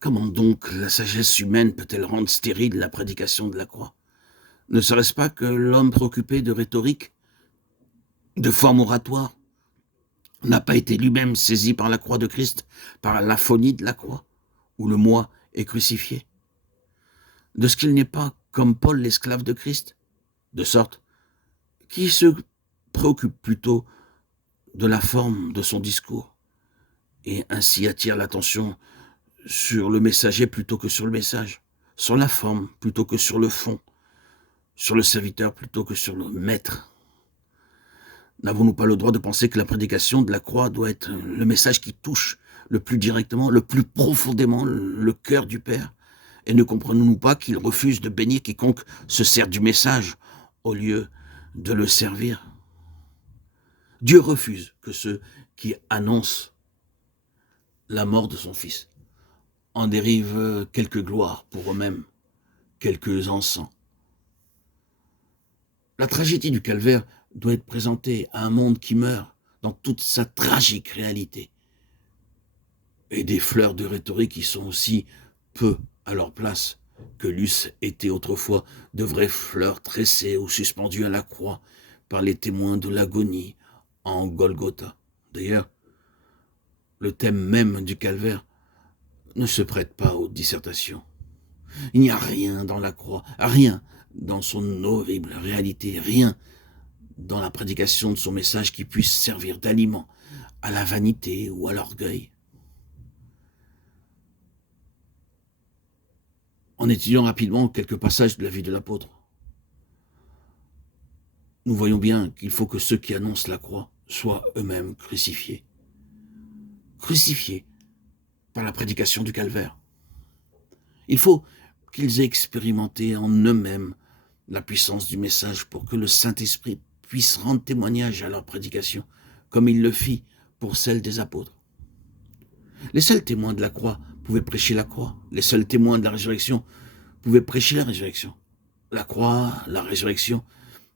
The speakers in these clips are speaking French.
Comment donc la sagesse humaine peut-elle rendre stérile la prédication de la croix? Ne serait-ce pas que l'homme préoccupé de rhétorique, de forme oratoire, n'a pas été lui-même saisi par la croix de Christ, par l'aphonie de la croix, où le moi est crucifié? De ce qu'il n'est pas, comme Paul, l'esclave de Christ? De sorte qu'il se préoccupe plutôt de la forme de son discours, et ainsi attire l'attention sur le messager plutôt que sur le message, sur la forme plutôt que sur le fond, sur le serviteur plutôt que sur le maître. N'avons-nous pas le droit de penser que la prédication de la croix doit être le message qui touche le plus directement, le plus profondément le cœur du Père? Et ne comprenons-nous pas qu'il refuse de bénir quiconque se sert du message au lieu de le servir? Dieu refuse que ceux qui annoncent la mort de son Fils en dérivent quelques gloires pour eux-mêmes, quelques encens. La tragédie du calvaire doit être présentée à un monde qui meurt dans toute sa tragique réalité. Et des fleurs de rhétorique qui sont aussi peu à leur place que l'eussent été autrefois de vraies fleurs tressées ou suspendues à la croix par les témoins de l'agonie en Golgotha. D'ailleurs, le thème même du calvaire ne se prête pas aux dissertations. Il n'y a rien dans la croix, rien dans son horrible réalité, rien dans la prédication de son message qui puisse servir d'aliment à la vanité ou à l'orgueil. En étudiant rapidement quelques passages de la vie de l'apôtre, nous voyons bien qu'il faut que ceux qui annoncent la croix soient eux-mêmes crucifiés. Crucifiés par la prédication du calvaire. Il faut qu'ils aient expérimenté en eux-mêmes la puissance du message pour que le Saint-Esprit puisse rendre témoignage à leur prédication, comme il le fit pour celle des apôtres. Les seuls témoins de la croix pouvaient prêcher la croix. Les seuls témoins de la résurrection pouvaient prêcher la résurrection. La croix, la résurrection,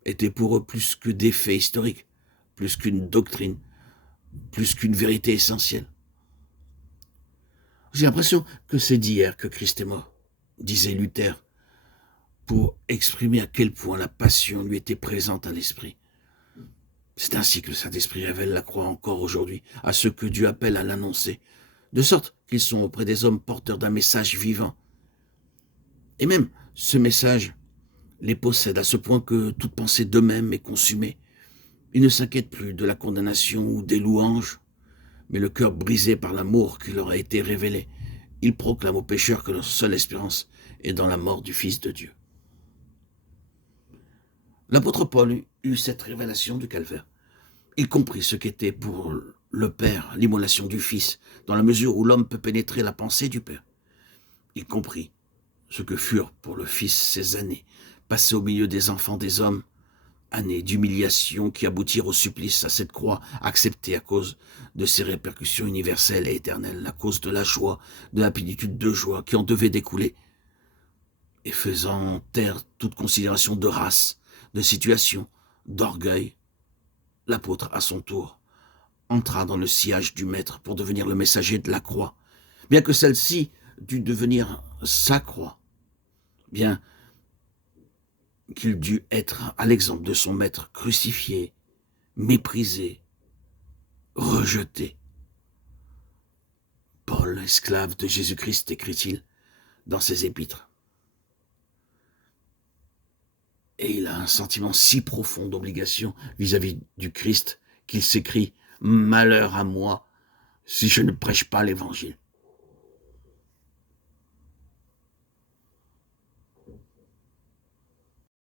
étaient pour eux plus que des faits historiques, plus qu'une doctrine, plus qu'une vérité essentielle. J'ai l'impression que c'est d'hier que Christ est mort, disait Luther, pour exprimer à quel point la passion lui était présente à l'esprit. C'est ainsi que le Saint-Esprit révèle la croix encore aujourd'hui à ceux que Dieu appelle à l'annoncer, de sorte qu'ils sont auprès des hommes porteurs d'un message vivant. Et même ce message les possède à ce point que toute pensée d'eux-mêmes est consumée. Ils ne s'inquiètent plus de la condamnation ou des louanges, mais le cœur brisé par l'amour qui leur a été révélé, ils proclament aux pécheurs que leur seule espérance est dans la mort du Fils de Dieu. L'apôtre Paul eut cette révélation du calvaire. Il comprit ce qu'était pour le Père l'immolation du Fils, dans la mesure où l'homme peut pénétrer la pensée du Père. Il comprit ce que furent pour le Fils ces années, passées au milieu des enfants des hommes, années d'humiliation qui aboutirent au supplice, à cette croix acceptée à cause de ses répercussions universelles et éternelles, à cause de la joie, de la plénitude de joie qui en devait découler, et faisant taire toute considération de race, de situation, d'orgueil, l'apôtre, à son tour, entra dans le sillage du Maître pour devenir le messager de la croix, bien que celle-ci dût devenir sa croix, bien qu'il dût être à l'exemple de son Maître crucifié, méprisé, rejeté. Paul, esclave de Jésus-Christ, écrit-il dans ses épîtres. Et il a un sentiment si profond d'obligation vis-à-vis du Christ qu'il s'écrie « Malheur à moi si je ne prêche pas l'Évangile ».